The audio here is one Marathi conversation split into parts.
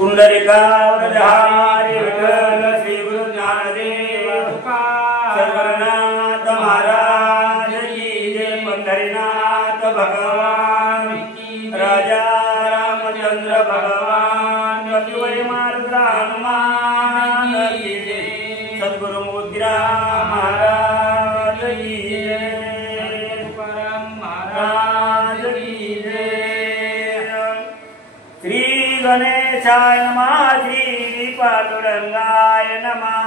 पुंडलिकावरधारी विठ्ठल श्री गुरु ज्ञानदेव सर्वनाथ महाराज की जय। पंढरीनाथ भगवान राजा रामचंद्र भगवान कपिवरी मार्ग हनुमान की जय। सद्गुरु मुद्रा महाराज की जय। परम महाराज की जय। श्री गणेशाय नमः। श्री पांडुरंगाय नमः।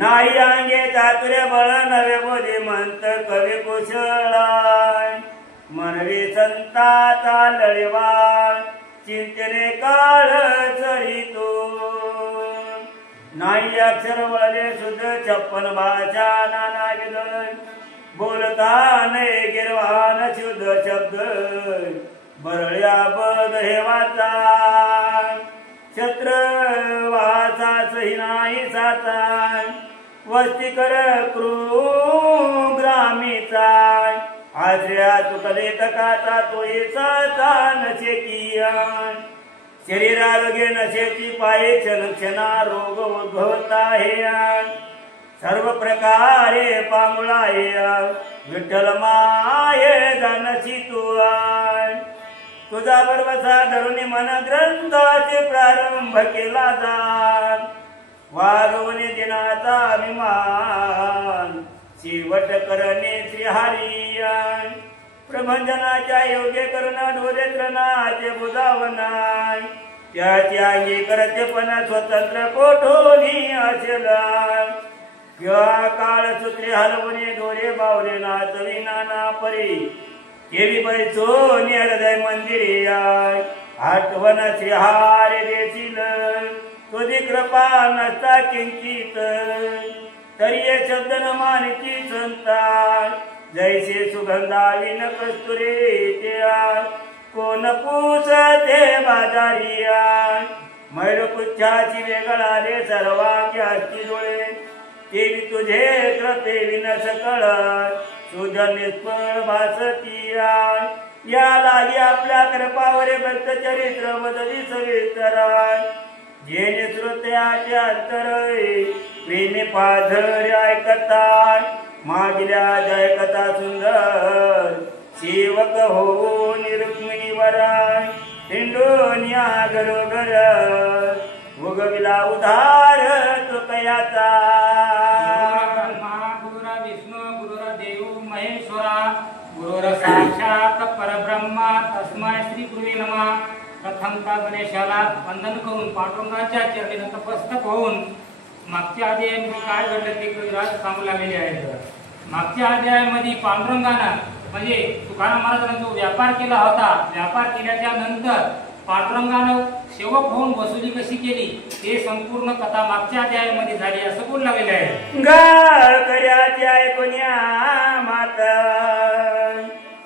नाही अंगे चातुर्य बळ नवे बोधे मंत कवी कुशळाय मनवी संताचा लढेवाळ चिंतने काळ चरितो नाही अक्षर वळले शुद्ध 56 भाषा नाना विदळ बोलता नये गिरवान शुद्ध शब्द बरळ्या बद हे वाचा छत्र वाचा सही नाही साचा वस्ती कर ग्रामीचा आश्रया तुकले तकाचा तोय साचा नशे किया शरीर आरोग्य नशेची पाये क्षण क्षणा रोग उद्भवता हे सर्व प्रकारे पामुळाये विठ्ठल माये जानसी तू तुझा बरवसा धरून मन ग्रंथाचे प्रारंभ केला जात वागवणे दिनाचा अभिमान शेवट करणे श्रीहरियान प्रभंजनाच्या योग्य करुणा ढोरेत्रनाचे बुधावनाय त्याची अंगी करतेपणा स्वतंत्र कोठोनी असेला किंवा काळ सूत्रे हलवणे डोरे बावले नाचवी नाना परी केवी बैसो हृदय मंदिरे आठवण श्रीहारे देशील तुझी कृपा नसता किंचित तरी ये शब्द न मानची संता जैसे सुगंधाविन कस्तुरे त्या कोण पूसते बाजारिया मैरपुच्छाची वेगळा रे सर्वांगी असती डोळे देवी तुझे कृपे विन सकळ तुझ निष्फळ भासतीया या लागी आपल्या कृपावरे भक्त चरित्र बदली सविस्तर जेने श्रोत्याचे अंतर प्रेमे पाझर ऐकता मागल्या जय कथा सुंदर सेवक हो रुक्मिणीवर हिंडोनिया घरोघर उगविला उधार तो कयाचा गुरुर साक्षात परब्रह्मा तस्मै श्री गुरुवे नमः। प्रथमता गणेशाला वंदन करून पांडुरंगाच्या चरणी नतमस्तक होऊन मागच्या अध्यायामध्ये काय घडलं ते कविराज सांगू लागलेले आहेत। मागच्या अध्यायामध्ये पांडुरंगानं म्हणजे तुकाराम महाराजांनी जो व्यापार केला होता व्यापार केल्याच्या नंतर पांडुरंगानं सेवक होऊन वसुली कशी केली हे संपूर्ण कथा मागच्या अध्यायामध्ये झाली असं बोलू लागलेले आहे। गाळ कर्याची ऐकुन्या माता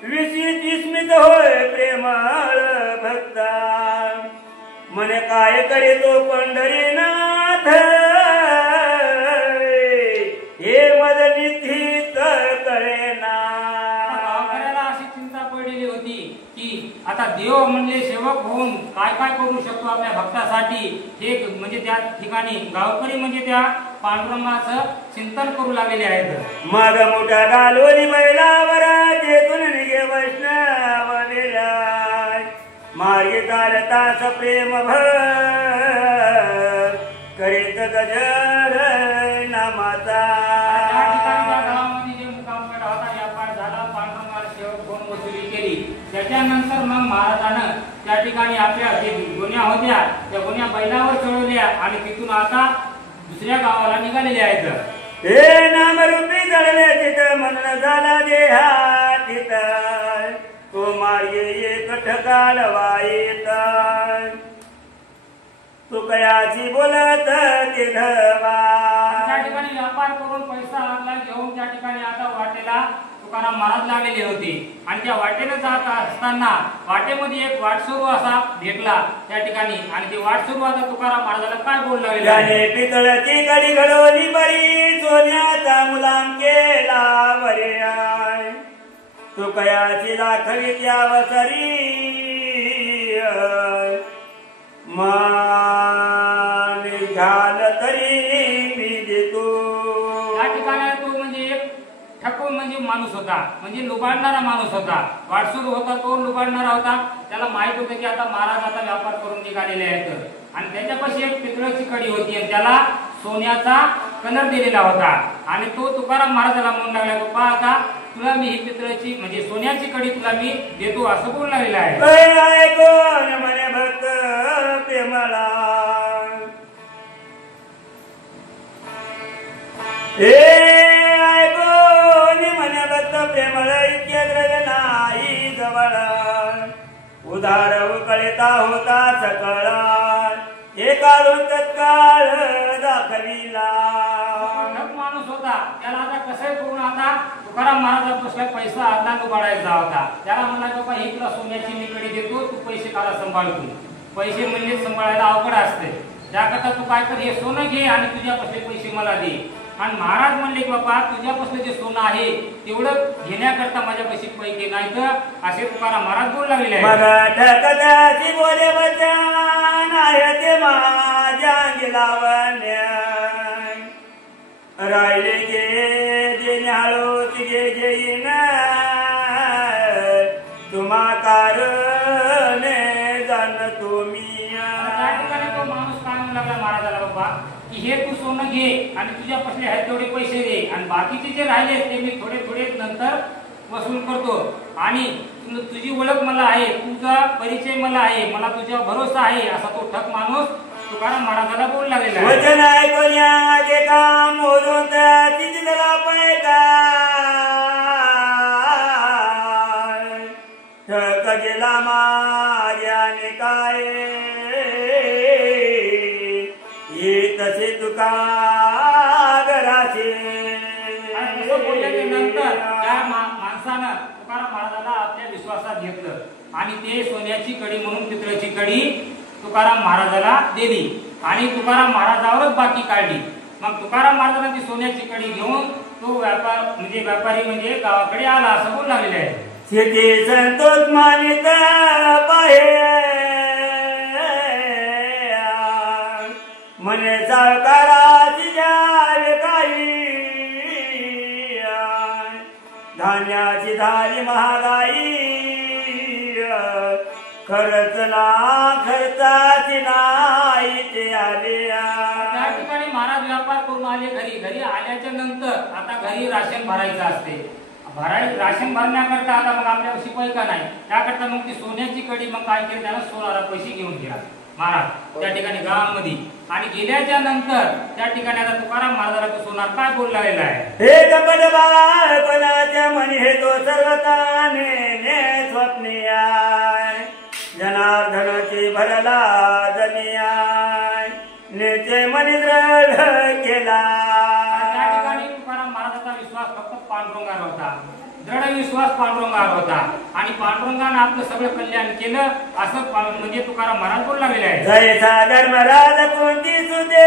विस्मित होय प्रेमळ भक्ता मने काय करे तो पंढरीनाथ हे मदनिधीत कळेना। गावकऱ्याला अशी चिंता पडलेली होती की आता देव म्हणले सेवक होऊन काय काय करू शकतो आपल्या भक्तासाठी हे म्हणजे त्या ठिकाणी गावकरी म्हणजे त्या पांडुरंगाचं चिंतन करू लागलेले आहेत। माग मोठा गालोनी महिलावर जेतून निघे वैष्णव विराज मार्गे चालतास प्रेम भर करीत गजर नामाचा। त्या ठिकाणी त्या गावामध्ये जे मुक्काम केला होता व्यापार झाला पांडुरंगाला सेवक होऊन वसुली केली त्याच्यानंतर मग महाराजानं त्या ठिकाणी आपल्या जे गोण्या होत्या त्या गोण्या बैलावर चढवल्या आणि तिथून आता दुसऱ्या गावाला निघालेले आहेत। हे नामरूपी जळले तिथ म्हणून झाला देहा तिथ तो मार्गे एक ठकाल वाईत तू कयाची बोलत तिधवा। त्या ठिकाणी व्यापार करून पैसा आणला घेऊन त्या ठिकाणी आता वाटेला तुकाराम महाराज लागलेले होते आणि त्या वाटेने जात असताना वाटेमध्ये एक वाटसरू असा भेटला त्या ठिकाणी आणि ते वाटसरू आता तुकाराम महाराजाला काय बोलू लागले पितळाची कडी घडवली बरी सोन्याचा मुलाम केला बरे तू कयाची दाखवी त्यावसरी मान घाल तरी मी देतो. या ठिकाणी तो म्हणजे एक ठकून म्हणजे माणूस होता, म्हणजे लुबाडणारा माणूस होता. वाटसूर होता, तो लुबाडणारा होता. त्याला माहित होतं की आता महाराज आता व्यापार करून निघालेले आहेत. आणि त्याच्यापाशी एक पितळाची कडी होती आणि त्याला सोन्याचा कलर दिलेला होता. आणि तो तुकाराम महाराजाला म्हणून लागला, बाबा आता तुला मी ही पितळाची म्हणजे सोन्याची कडी तुला मी देतो असं बोलून लागलेला आहे. कोण म्हणे भक्त प्रेमला, कोण म्हणे भक्त प्रेमला, इतके द्रव्य नाही जवळ. उधार उकळता होता सकळ, एकाळून तत्काळ दाखविला. माणूस होता, त्याला आता कसं करून आता तुकाराम महाराजापासून पैसा आता लुबाडायचा होता. त्याला म्हणला, बाबा ही तुला सोन्याची मी कडी देतो, तू पैसे काढा सांभाळतो. पैसे म्हणजे सांभाळायला अवघड असते, त्याकरता तू काय कर, हे सोनं घे आणि तुझ्यापासून पैसे मला दे. आणि महाराज म्हणले की बाबा तुझ्यापासून जे सोनं आहे तेवढं घेण्याकरता माझ्यापाशी पैसे नाही, तर असे तुकाराम महाराज बोलू लागलेले आहे. बोले वचन आहे ते माझ्या गिलावण्य, राहिले गे देण्याळोच गे घेईन, तुम्हा कारण जाणतो मी. त्या ठिकाणी तो माणूस काय म्हणू लागला महाराजाला, बाबा की हे तू सोनं घे आणि तुझ्यापासले आहेत तेवढे पैसे दे, आणि बाकीचे जे राहिले ते मी थोडे थोडे नंतर वसूल करतो. आणि तुझी ओळख मला आहे, तुझा परिचय मला आहे, मला तुझ्यावर भरोसा आहे, असा तो ठक माणूस तुकाराम महाराजाला बोलू लागलेला आहे. वचन ऐकून जे काम मोजून तिची त्याला पैका ठक गेला माझ्याने काय, ये तसे तुका घराचे. नंतर त्या माणसानं तुकाराम महाराजाला आपल्या विश्वासात घेतलं आणि ते सोन्याची कडी म्हणून पितळाची कडी तुकाराम महाराजाला दिली आणि तुकाराम महाराजावरच बाकी काढली. मग तुकाराम महाराजांना ती सोन्याची कडी घेऊन तो व्यापारी म्हणजे गावाकडे आला असं बोलू लागलेले आहे. शेती संतोष मानित पाहे म्हणे सावकाराची जावे काही, धान्याची झाली महागाई, खर्च ना खर्चाची नाही ते आले. त्या ठिकाणी महाराज व्यापार करून आले घरी. घरी आल्याच्या नंतर आता घरी राशन भरायचं असते. राशन भरण्याकरता आता मग आपल्यापाशी पैसा नाही, त्याकरता मग ती सोन्याची कडी मग काय केलं, त्याला 16 पैसे घेऊन गेला महाराज त्या ठिकाणी गावामध्ये. आणि गेल्याच्या नंतर त्या ठिकाणी आता तुकाराम महाराजाला तो सोनार काय बोलू लागलेला आहे. हे कपट बाळपणाच्या म्हणे हे तो सर्वताने ने स्वप्निया, जनार्दनाची भरला जनिया, नेते मनी दृढ केला. त्या ठिकाणी तुकाराम महाराजाचा विश्वास फक्त पांडुरंगावर होता, दृढ विश्वास पांडुरंगावर होता. आणि पांडुरंगाने आपलं सगळं कल्याण केलं असं म्हणजे तुकाराम महाराज बोलू लागलेले आहे. जयचा धर्मराज कोणती सुदे,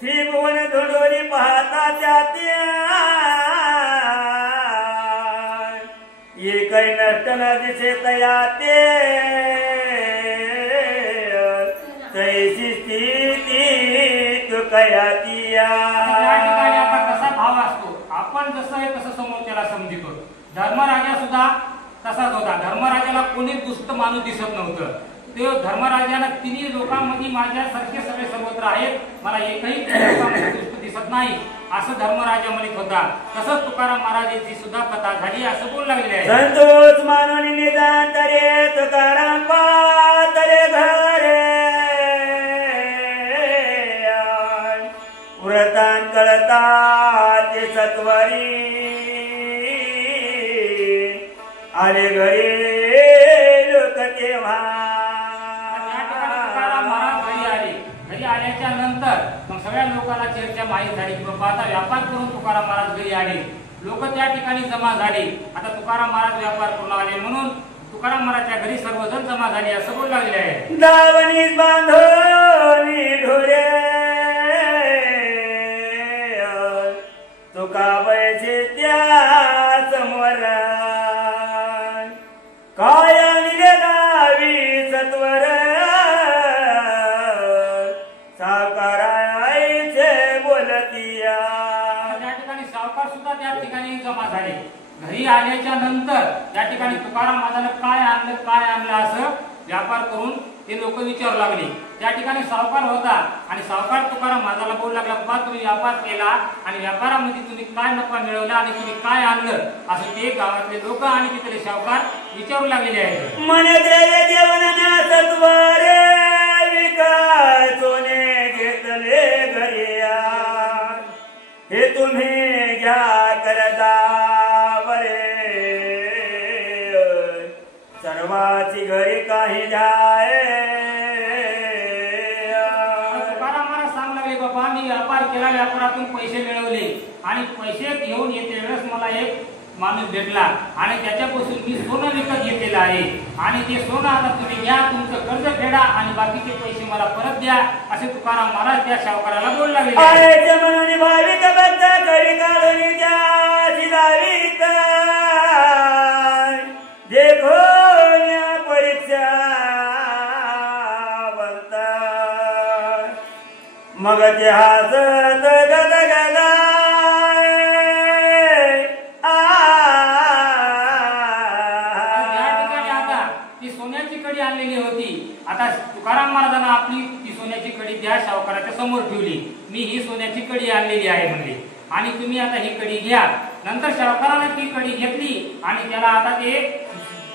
त्रिभुवन धुंडोली पाहता त्यात्या, ये काही नष्ट न दिसे तयाते, तैसी स्थिती तू कयातिया. आता कसा भाव असतो, आपण जसं आहे तसं समोर त्याला समजितो. धर्मराजा सुद्धा तसाच होता. धर्मराजाला कोणी दुष्ट माणूस दिसत नव्हतं. ते धर्मराजाला तिन्ही लोकांमध्ये माझ्यासारखे सगळे सर्वत्र आहेत, मला एकही लोकांमध्ये दुष्ट दिसत नाही असं धर्मराजा म्हणत होता. तसंच तुकाराम महाराजांची सुद्धा कथा झाली असं बोलू लागले आहे. संतोष मानून निदान तरे तुकाराम पातरे घरे, व्रतान कळता ते सत्वरी, आले घरी लोक तेव्हा. तुकाराम महाराज घरी आले. घरी आल्याच्या नंतर मग सगळ्या लोकांना चर्चा माहीत झाली की बाबा आता व्यापार करून तुकाराम महाराज घरी आले. लोक त्या ठिकाणी जमा झाले. आता तुकाराम महाराज व्यापार करून आले म्हणून तुकाराम महाराजच्या घरी सर्वजण जमा झाले असं बोलू लागले आहे. दावणी बांधोनी ढोरे, तुका बैसे त्या समोर, काय सत्वर सावकारायचे बोलतिया. त्या ठिकाणी सावकार सुद्धा त्या ठिकाणी जमा झाले. घरी आल्याच्या नंतर त्या ठिकाणी तुकाराम महाराजांना काय आणलं असं व्यापार करून ते लोक विचारू लागले. त्या ठिकाणी सावकार होता आणि सावकार तुकाराम महाराजाला बोलू लागला, बाबा तुम्ही व्यापार केला आणि व्यापारामध्ये तुम्ही काय नफा मिळवला आणि तुम्ही काय आणलं असं ते गावातले लोक आणि तिथले सावकार विचारू लागलेले आहेत. म्हणे द्रव्य जेवणाच्या सत्वरे विकाय सोने घेतले घरी हे तुम्ही घ्या करदावरे सर्वाची घरी काही जाय. तुकाराम महाराज सांगू लागले, बाबा मी व्यापार केला, व्यापारातून पैसे मिळवले आणि पैसे घेऊन येते वेळेस मला एक माणूस भेटला आणि त्याच्यापासून मी सोनं विकत घेतलेलं आहे आणि ते सोनं आता तुम्ही घ्या, तुमचं कर्ज फेडा आणि बाकीचे पैसे मला परत द्या असे तुकाराम महाराज त्या सावकाराला बोलू लागले. भाविक बद्ध घडी काढून जिलावीत देखो परीक्षा बनता मग ते हसत गदगदा आणलेली होती. आता तुकाराम महाराजांना आपली ती सोन्याची कडी त्या सावकाराच्या समोर ठेवली. मी ही सोन्याची कडी आणलेली आहे म्हणले आणि तुम्ही आता ही कडी घ्या. नंतर सावकाराने ती कडी घेतली आणि त्याला आता ते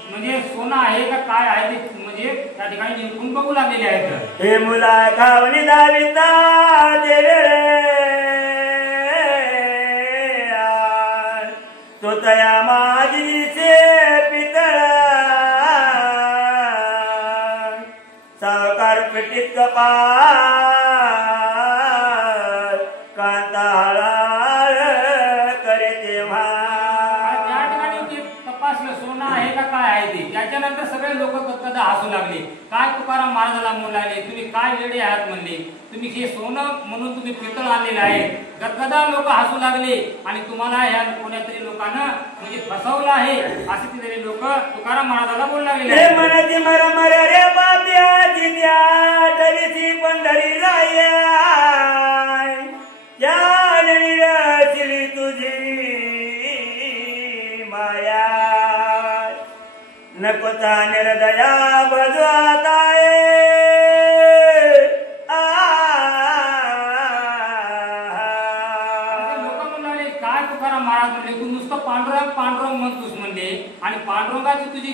म्हणजे सोनं आहे का काय आहे ते म्हणजे त्या ठिकाणी निरखून बघू लागलेले आहेत. हे मुला खावणी दाविता तो तया माझीचे पितळा सावकार पिटीत कपाळ कांता हळाळ करे तेव्हा त्या ठिकाणी ते तपासलं सोनं आहे का काय आहे ते. त्याच्यानंतर सगळे लोक कदा हसू लागले. काय तुकाराम महाराजाला म्हणू लागले, तुम्ही काय वेडे आहात म्हणले, तुम्ही हे सोनं म्हणून तुम्ही पितळ आणलेलं आहे. गदगदा लोक हसू लागले आणि तुम्हाला ह्या कोणत्यातरी लोकांना म्हणजे फसवलं आहे असे तिथे लोक तुकाराम महाराजाला बोलू लागले. म्हणती मर रे बाप्याची त्या डरीची पंढरी राया चिली तुझी माया नकोता निर्दया बजवाताय काय तुकाराम महाराज म्हणले, तू नुसतं पांडुरंग म्हणतोस म्हणले आणि पांडुरंगाची तुझी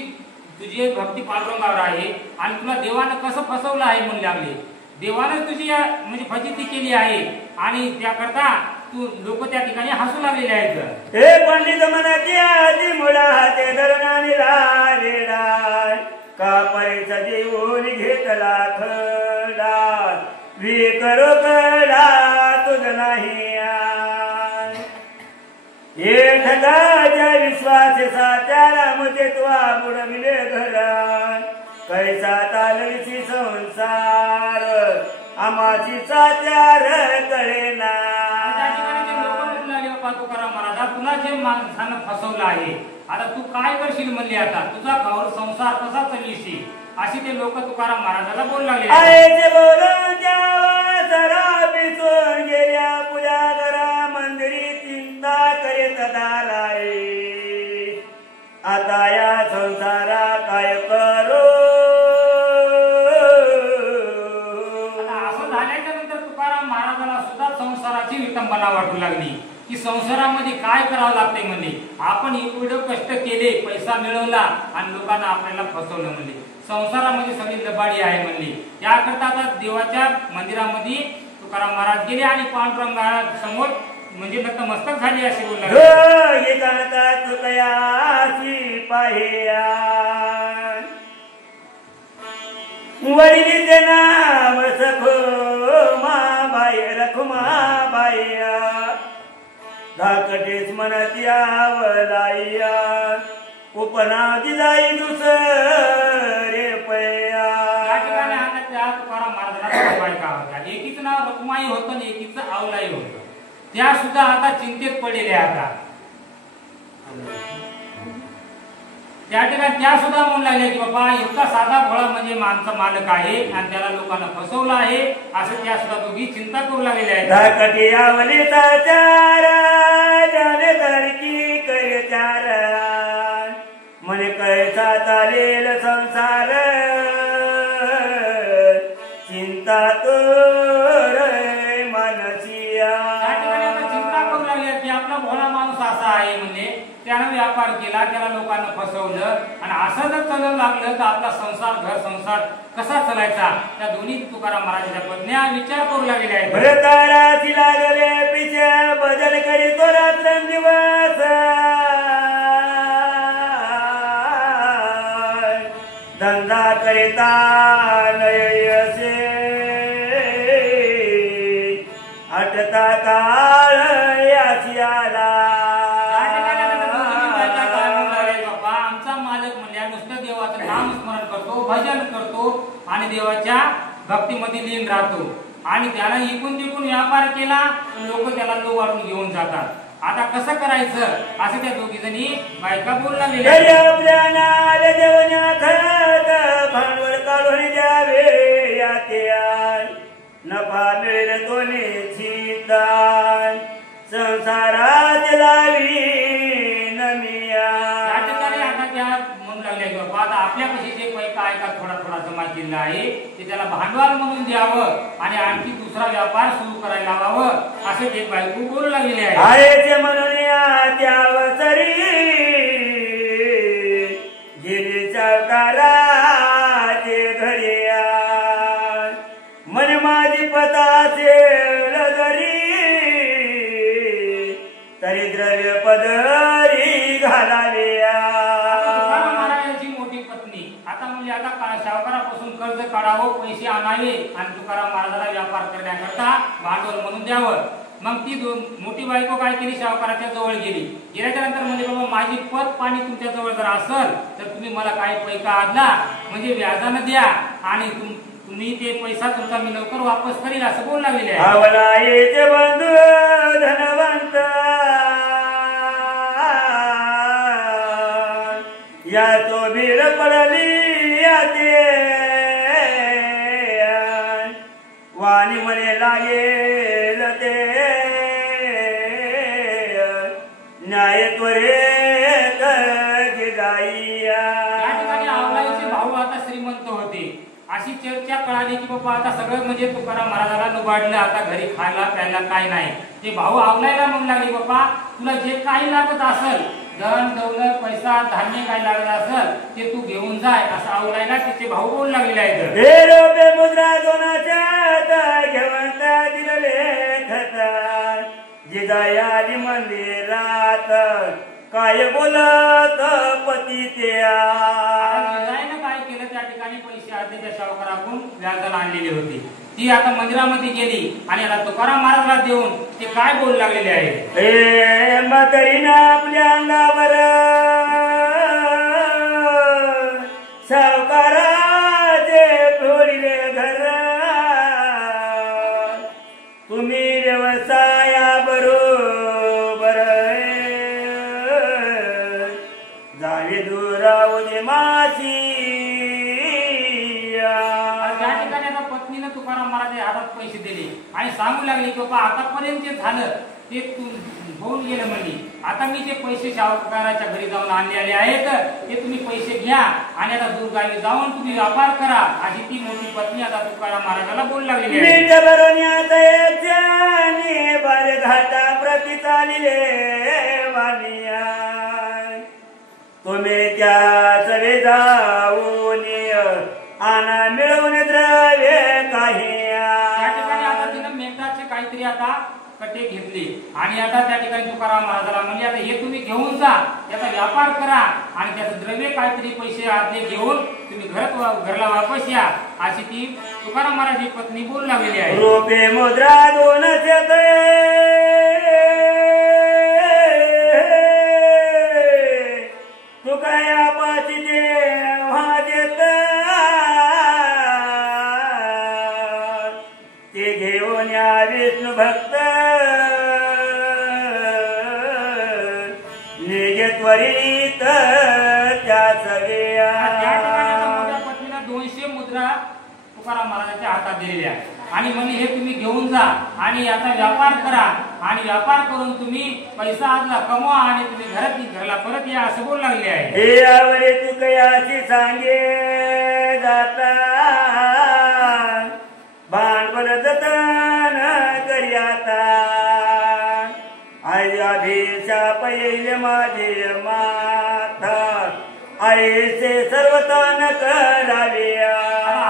भक्ती पांडुरंगावर आहे आणि तुला देवानं कसं फसवलं आहे म्हणू लागले. देवानं तुझी म्हणजे फजिती केली आहे आणि त्याकरता तू लोक त्या ठिकाणी हसू लागलेले आहेत. हे पंडित मनाची आधी मुळा हाते धरणाने राडा का परीचा जीवन घेतला खडा वी करो कडा तुझ नाही हे ठगाच्या विश्वास सात्याला मुते तुवा बुडविले घरात कैसा तालवीची संसार आमाची सात्यार कळेना. तुकाराम महाराज तुला जे माणसानं फसवलं आहे आता तू काय करशील म्हणले, आता तुझा गावर संसार कसा चालविशील अशी ते लोक तुकाराम महाराजाला बोलू लागले. गेल्या पूजा करा मंदिरी चिंता करीत दालाय आता या संसारा काय करो. असं झाल्याच्या नंतर तुकाराम महाराजाला सुद्धा संसाराची विटंबना वाटू लागली की संसारामध्ये काय करावं लागते म्हणले. आपण एवढे कष्ट केले, पैसा मिळवला आणि लोकांना आपल्याला फसवलं म्हणले. संसारामध्ये सगळी लबाडी आहे म्हणले. त्याकरता आता देवाच्या मंदिरामध्ये तुकाराम महाराज गेले आणि पांडुरंगा समोर म्हणजे नतमस्तक झाली असे बोलला. वडिलीचे नाव सखो माबाई रखुमाबाई धाकटेच म्हणती आवलाईया उपनाव दिलाई दुसरे पया. या ठिकाणी आता त्या तुकाराम महाराजांना बायका होत्या. एकीचं नाव रखुमाई होतं आणि एकीचं आवलाई होतं. त्या सुद्धा आता चिंतेत पडलेल्या आता त्या ठिकाणी त्या सुद्धा म्हणू लागल्या की बाबा इतका साधा भोळा म्हणजे आमचा मालक आहे आणि त्याला लोकांना फसवलं आहे असं त्या सुद्धा दोघी चिंता करू लागलेल्या आहेत. धाकटी आवलीचा चार जाने धरकी करे चार म्हणे कैसा चालेल संसार चिंता तोर मनसिया. त्या ठिकाणी आता चिंता करू लागल्या की आपला भोळा माणूस असा आहे म्हणजे त्यानं व्यापार केला त्याला लोकांना फसवलं आणि असं जर चालू लागलं तर आपला संसार घर संसार कसा चालायचा. त्या दोन्ही तुकाराम महाराजांच्या पत्न्या विचार करू लागलेल्या आहेत. भरताराची लागले पिछे बदल करीतो रात्रंदिवस धंदा करिता नयसे हटता काळ याची आला. भजन करतो आणि देवाच्या भक्तीमध्ये लीन राहतो आणि त्याला इकून तिकून व्यापार केला लोक त्याला लोवारून घेऊन जातात. आता कसं करायचं असं त्या दोघी जणी बायका बोलला गेल्या. भांडवल काढून द्यावे याते नफा मिळेल दोन्ही दान संसारात लावी नमिया. त्या ठिकाणी आता त्या म्हणू लागल्या की बाबा आता आपल्यापाशी जे पैसा आहे का थोडा थोडा जमा केला आहे ते त्याला भांडवल म्हणून द्यावं आणि आणखी दुसरा व्यापार सुरू करायला लावावं असे ते बायको बोलू लागलेले आहे. ते म्हणून या त्यावसरी गेली सावकाराचे घरी मन माझी पताचे लजरी तरी द्रव्य पदरी घालावे. आता सावकारापासून कर्ज काढावं पैसे आणावे आणि तुकाराम महाराजाला व्यापार करण्याकरता भांडवल म्हणून द्यावं. मग ती मोठी बायको काय केली सावकाराच्या जवळ गेली. गेल्याच्या नंतर म्हणजे बाबा माझी पत पाणी तुमच्या जवळ जर असेल तर तुम्ही मला काही पैसा आणला म्हणजे व्याजानं द्या आणि तुम्ही ते पैसा तुमचा मी लवकर वापस करील असं बोलू लागलेले आहे. बंधू धनवंत या तो भीड पडली वाणी म्हणे लागेल ते न्याय त्वरेत गिराईया. या ठिकाणी आवलाईचे भाऊ आता श्रीमंत होते अशी चर्चा कळाली की बाबा आता सगळं म्हणजे तुकाराम महाराजाला लुबाडलं आता घरी खायला प्यायला काय नाही. ते भाऊ आवलायला म्हणू लागले बाबा तुला जे काही लागत असेल धन दौलत पैसा धान्य काय लागत असेल ते तू घेऊन जाय असं आवलायला तिचे भाऊ बोलू लागलेले आहेत. हे रोपे मुद्रा दोनाच्या घेवंता दिलेले खतात जिजायाली मंदिरात काय बोलत पती जिजाईनं काय केलं त्या ठिकाणी पैसे आधी त्या सावकाराकडून व्याजाला आणलेले होते. ती आता मंदिरामध्ये गेली आणि आता तुकाराम महाराजाला देऊन ते काय बोलू लागलेले आहे. हे म्हातारीनं आपल्या अंगावर सावकाराचे फोडले घर तुम्ही व्यवसाया बरोबर जावे दुरावले माशी. त्या ठिकाणी आता पत्नीनं तुकाराम महाराज हातात पैसे दिले आणि सांगू लागले की बाबा आतापर्यंत जे झालं ते होऊन गेलं म्हणजे आता मी जे पैसे सावकाराच्या घरी जाऊन आणलेले आहेत ते तुम्ही पैसे घ्या आणि आता दूरगावी जाऊन तुम्ही व्यापार करा अशी ती मोठी पत्नी आता तुकाराम महाराजाला बोलू लागलेली आहे. घाटा प्रति चालिले वानिया तुम्ही त्या चले जाऊन आना मिळवून द्रव्य काही. त्या ठिकाणी आता तिनं मेघाचे काहीतरी आता कटे घेतले आणि आता त्या ठिकाणी तुकाराम महाराजाला म्हणजे आता हे तुम्ही घेऊन जा त्याचा व्यापार करा आणि त्याचं द्रव्य काहीतरी पैसे आदले घेऊन तुम्ही घरला वापस या अशी ती तुकाराम महाराजाची पत्नी बोलू लागलेली आहे. रोपे मुद्रा दोनच तू काय पाची देवा देत ते घेऊन या विष्णू भक्त निगे त्वरित त्याच तुकाराम महाराजांच्या हातात दिलेले आहे आणि म्हणले हे तुम्ही घेऊन जा आणि याचा व्यापार करा आणि व्यापार करून तुम्ही पैसा आदला कमवा आणि तुम्ही घरला परत या असं बोलू लागले आहे. हे आवरे तू कयाची सांगे जाता भांडवल जतन करी आता आई अभिषा पहिले माझे माथा आईचे सर्वतान करावे.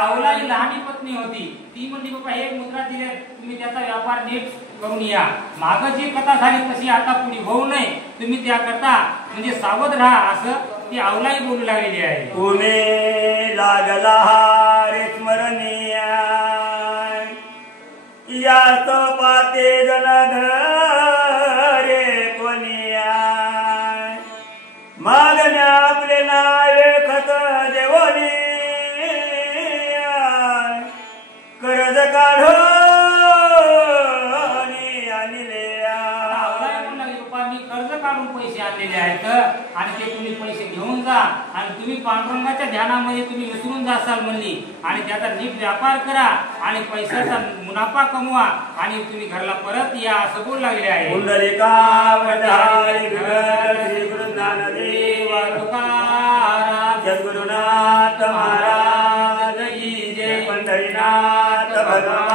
आवलाई लहानी पत्नी होती ती म्हणली बाबा एक मुद्रा दिले तुम्ही त्याचा व्यापार नीट करून या माग जी कथा झाली तशी आता पुढे होऊ नये तुम्ही त्याकरता म्हणजे सावध राहा असं ती आवलाई बोलू लागलेली आहे. तुम्ही लागला हारे स्मरणीय यात पाते जन घरे कोणिया मागण्या आपले नावे खत देवनी कर्ज काढो मी कर्ज काढून पैसे आणलेले आहेत आणि ते तुम्ही पैसे घेऊन जा आणि तुम्ही पांडुरंगाच्या ध्यानामध्ये तुम्ही विसरून जासाल म्हणली आणि त्याचा नीट व्यापार करा आणि पैशाचा मुनाफा कमवा आणि तुम्ही घरला परत या असं बोलू लागले आहे. श्री गुरु ज्ञानदेव तुकाराम सद्गुरुनाथ महाराज की जय. पंढरीनाथ भगवान